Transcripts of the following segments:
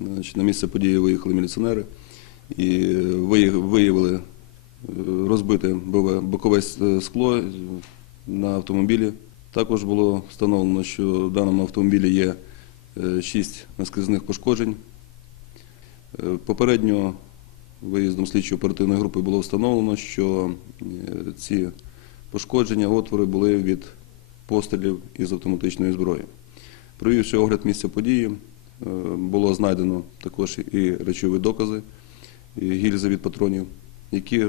Значить, на місце події виїхали міліціонери і виявили е, розбите бокове скло на автомобілі. Також було встановлено, що в даному автомобілі є е, шість наскрізних пошкоджень. Е, Попередньо виїздом слідчої оперативної групи було встановлено, що е, ці пошкодження, отвори були від пострілів із автоматичної зброї. Провівши огляд місця події, е, було знайдено також і речові докази, і гільзи від патронів, які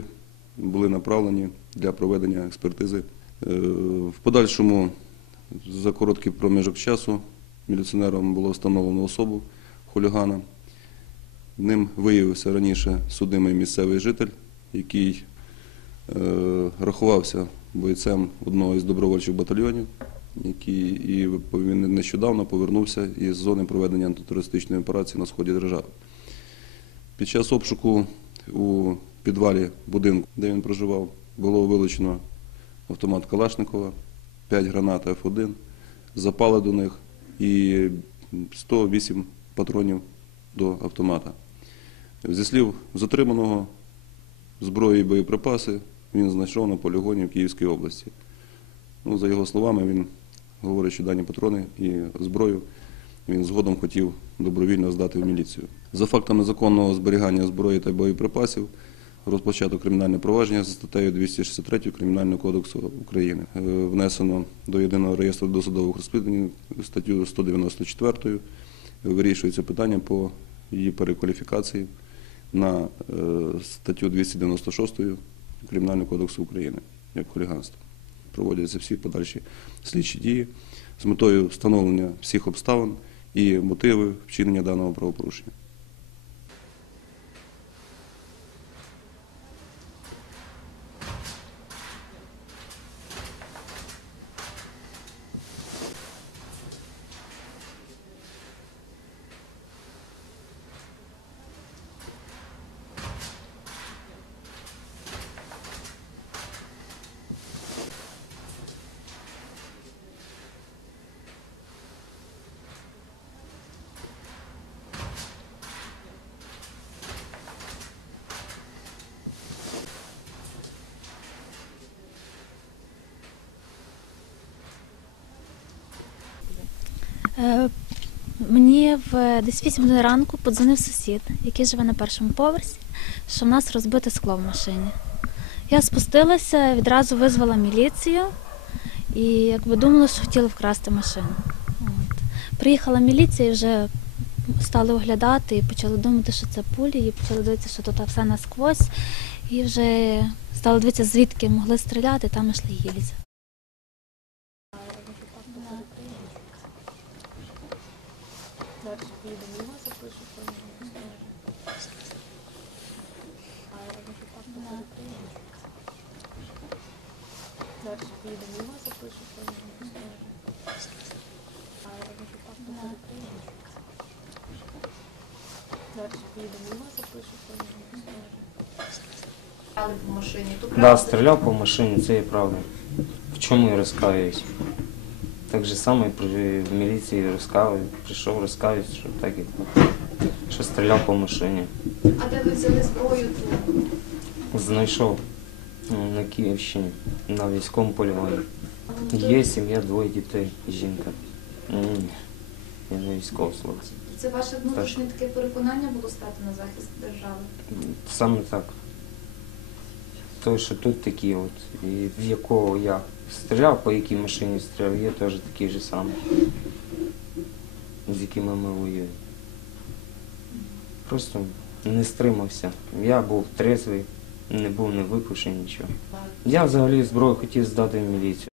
були направлені для проведення експертизи. Е, В подальшому, за короткий проміжок часу, міліціонером було встановлено особу хулігана. Ним виявився раніше судимий місцевий житель, який е, рахувався бойцем одного із добровольчих батальйонів, який він нещодавно повернувся із зони проведення антитерористичної операції на сході держави. Під час обшуку у підвалі будинку, де він проживав, було вилучено автомат Калашникова, 5 гранат F1, запали до них і 108 патронів до автомата. Зі слів затриманого зброї і боєприпаси він знайшов на полігоні в Київській області. Ну, за його словами, він говорить, що дані патрони і зброю він згодом хотів добровільно здати в міліцію. За фактом незаконного зберігання зброї та боєприпасів розпочато кримінальне провадження за статтею 263 Кримінального кодексу України. Е, Внесено до єдиного реєстру досудових розслідувань статтю 194. Вирішується питання по її перекваліфікації на е, статтю 296 Кримінального кодексу України як хуліганство. Проводяться всі подальші слідчі дії з метою встановлення всіх обставин і мотиви вчинення даного правопорушення. Мені в десь 8 годин ранку подзвонив сусід, який живе на першому поверсі, що в нас розбите скло в машині. Я спустилася, відразу визвала міліцію і якби думала, що хотіли вкрасти машину. От. Приїхала міліція і вже стали оглядати і почали думати, що це пулі, і почали дивитися, що тут все насквозь. І вже стали дивитися, звідки могли стріляти, там йшли гільзи. Стріляли по машині. То Да, стріляв по машині, це і правда. В чому я розкаюсь? Так же само і при в міліції розкаюсь, прийшов розкаюсь, що так і так. Що стріляв по машині. А де ви взяли зброю? То? Знайшов ну, на Київщині, на військовому полігоні. Є сім'я, двоє дітей, жінка. Ні, я не військовослужбовець. Це ваше внутрішнє таке переконання було стати на захист держави? Саме так. Той, що тут такі от, і в якого я стріляв, по якій машині стріляв, є теж такі ж самі, з якими ми воюємо. Просто не стримався. Я був трезвий, не був не випивши нічого. Я взагалі зброю хотів здати в міліцію.